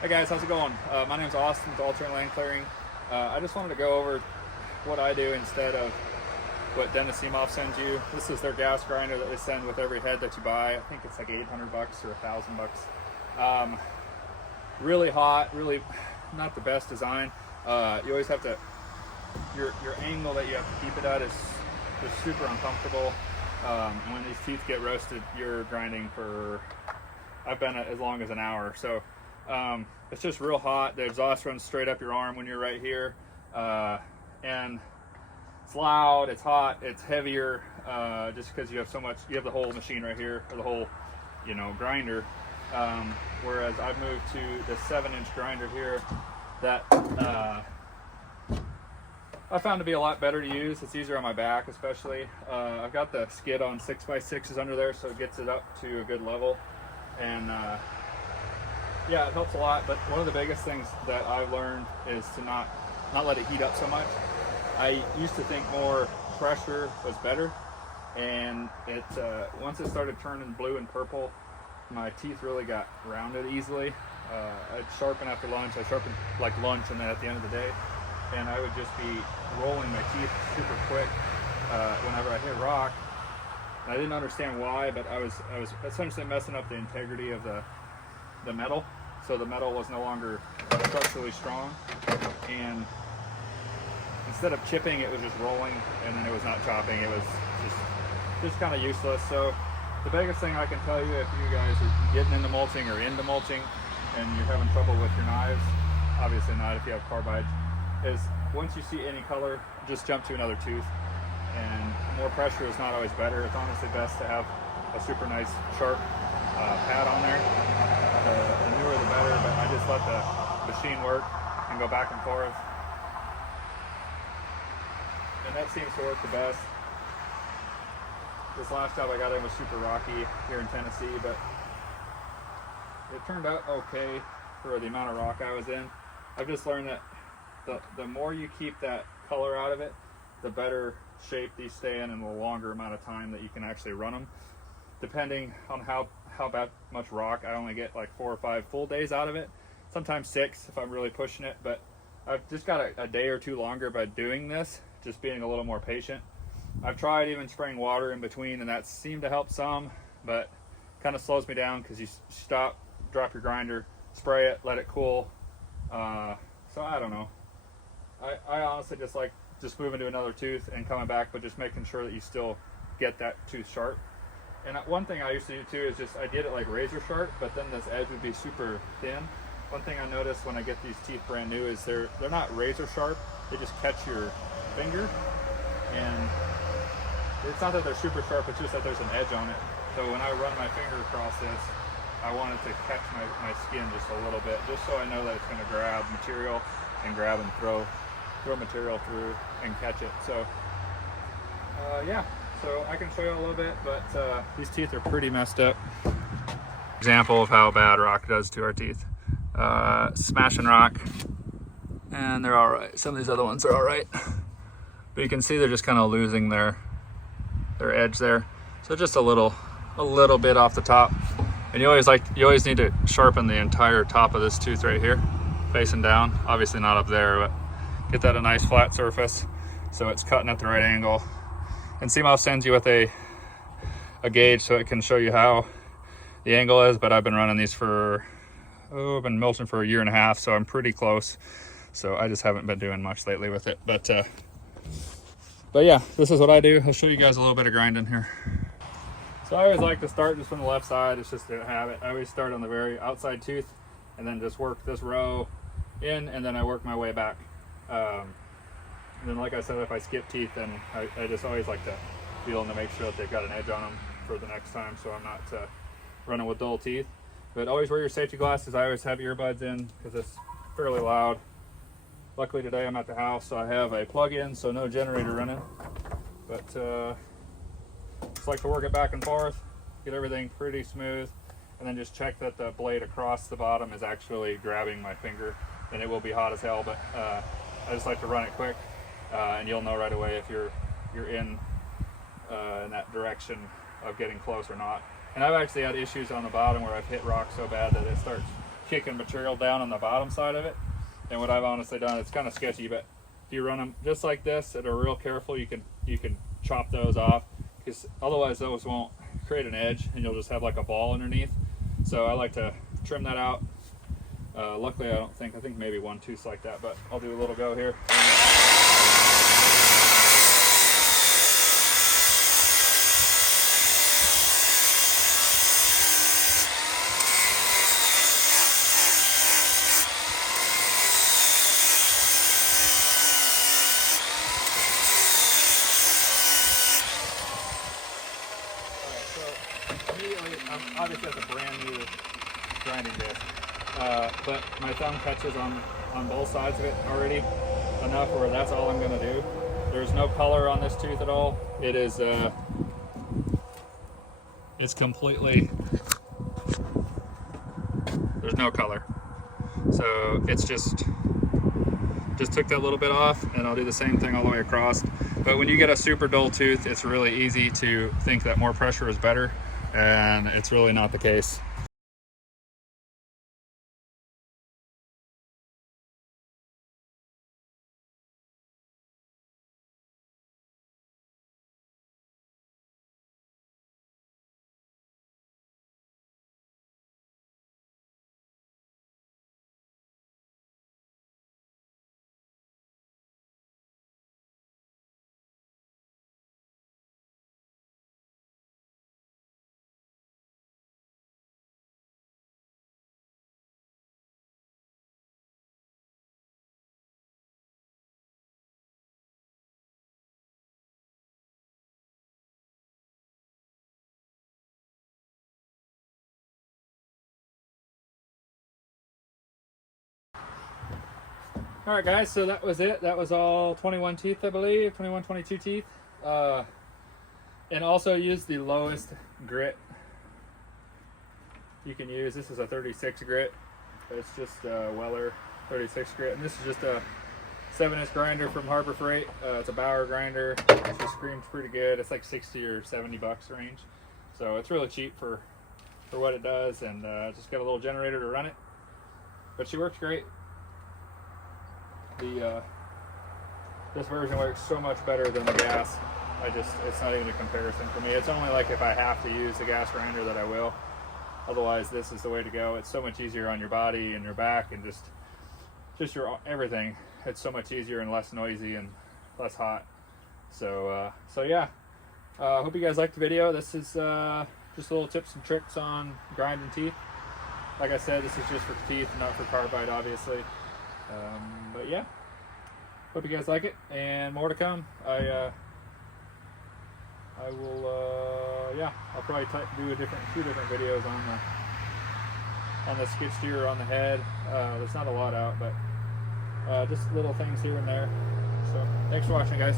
Hey guys, how's it going? My name's Austin with Alternate Land Clearing. I just wanted to go over what I do instead of what Denis Cimaf sends you. This is their gas grinder that they send with every head that you buy. I think it's like $800 or $1,000. Really hot, really not the best design. You always have to, your angle that you have to keep it at is super uncomfortable. When these teeth get roasted, you're grinding for, I've been as long as an hour. So it's just real hot. The exhaust runs straight up your arm when you're right here. And it's loud, it's hot, it's heavier, just because you have so much, you have the whole machine right here, or the whole, grinder. Whereas I've moved to the 7-inch grinder here that I found to be a lot better to use. It's easier on my back, especially. I've got the skid on 6x6s under there, so it gets it up to a good level. And yeah, it helps a lot. But one of the biggest things that I've learned is to not let it heat up so much. I used to think more pressure was better, and it once it started turning blue and purple, my teeth really got rounded easily. I'd sharpen after lunch. I sharpened like lunch, and then at the end of the day, and I would just be rolling my teeth super quick whenever I hit rock. And I didn't understand why, but I was essentially messing up the integrity of the metal. So the metal was no longer structurally strong, and instead of chipping, it was just rolling, and then it was not chopping. It was just kind of useless. So the biggest thing I can tell you, if you guys are getting into mulching or into mulching and you're having trouble with your knives, obviously not if you have carbides, is once you see any color, just jump to another tooth. And more pressure is not always better. It's honestly best to have a super nice sharp pad on there. The newer the better, but I just let the machine work and go back and forth. And that seems to work the best. This last job I got in was super rocky here in Tennessee, but it turned out okay for the amount of rock I was in. I've just learned that the more you keep that color out of it, the better shape these stay in and the longer amount of time that you can actually run them. Depending on how much rock, I only get like 4 or 5 full days out of it. Sometimes 6 if I'm really pushing it, but I've just got a day or 2 longer by doing this, just being a little more patient. I've tried even spraying water in between, and that seemed to help some, but kind of slows me down because you stop, drop your grinder, spray it, let it cool. So I don't know. I honestly just like moving to another tooth and coming back, but just making sure that you still get that tooth sharp. And one thing I used to do too is just I did it like razor sharp, but then this edge would be super thin. One thing I noticed when I get these teeth brand new is they're not razor sharp. They just catch your finger, and it's not that they're super sharp, it's just that there's an edge on it. So when I run my finger across this, I want it to catch my skin just a little bit, just so I know that it's going to grab material and grab and throw material through and catch it. So yeah, so I can show you a little bit, but these teeth are pretty messed up. Example of how bad rock does to our teeth. Smashing rock, and they're all right. Some of these other ones are all right, but you can see they're just kind of losing their edge there. So just a little bit off the top. And you always need to sharpen the entire top of this tooth right here, facing down. Obviously not up there, but get that a nice flat surface so it's cutting at the right angle. And Cimaf sends you with a gauge so it can show you how the angle is, but I've been running these for, I've been mulching for 1.5 years, so I'm pretty close. So I just haven't been doing much lately with it. But yeah, this is what I do. I'll show you guys a little bit of grinding here. So I always like to start just from the left side. It's just a habit. I always start on the very outside tooth and then just work this row in, and then I work my way back. And then, like I said, if I skip teeth, then I just always like to feel them to make sure that they've got an edge on them for the next time, so I'm not running with dull teeth. But always wear your safety glasses. I always have earbuds in because it's fairly loud. Luckily today I'm at the house, so I have a plug-in, so no generator running. But just like to work it back and forth, get everything pretty smooth, and then just check that the blade across the bottom is actually grabbing my finger. And it will be hot as hell, but I just like to run it quick, and you'll know right away if you're in that direction of getting close or not. And I've actually had issues on the bottom where I've hit rock so bad that it starts kicking material down on the bottom side of it. And what I've honestly done, it's kind of sketchy, but if you run them just like this and are real careful, you can chop those off, because otherwise those won't create an edge and you'll just have like a ball underneath. So I like to trim that out. Luckily I think maybe one tooth's like that, but I'll do a little go here. Obviously that's a brand new grinding disc, but my thumb catches on both sides of it already enough where that's all I'm going to do. There's no color on this tooth at all. It is it's completely, there's no color, so it's just took that little bit off, and I'll do the same thing all the way across. But when you get a super dull tooth, it's really easy to think that more pressure is better, and it's really not the case. All right, guys, so that was it. That was all 21 teeth, I believe, 21, 22 teeth. And also use the lowest grit you can use. This is a 36 grit. It's just a Weller 36 grit. And this is just a 7-inch grinder from Harbor Freight. It's a Bauer grinder. It just screams pretty good. It's like 60 or 70 bucks range. So it's really cheap for what it does. And just got a little generator to run it. But she works great. This version works so much better than the gas. It's not even a comparison for me. It's only like if I have to use the gas grinder that I will. Otherwise, this is the way to go. It's so much easier on your body and your back and just your everything. It's so much easier and less noisy and less hot. So yeah. Hope you guys liked the video. This is just little tips and tricks on grinding teeth. Like I said, this is just for teeth, not for carbide, obviously. But yeah, hope you guys like it, and more to come. I will yeah, I'll probably do a few different videos on the skid steer, on the head. There's not a lot out, but just little things here and there. So thanks for watching, guys.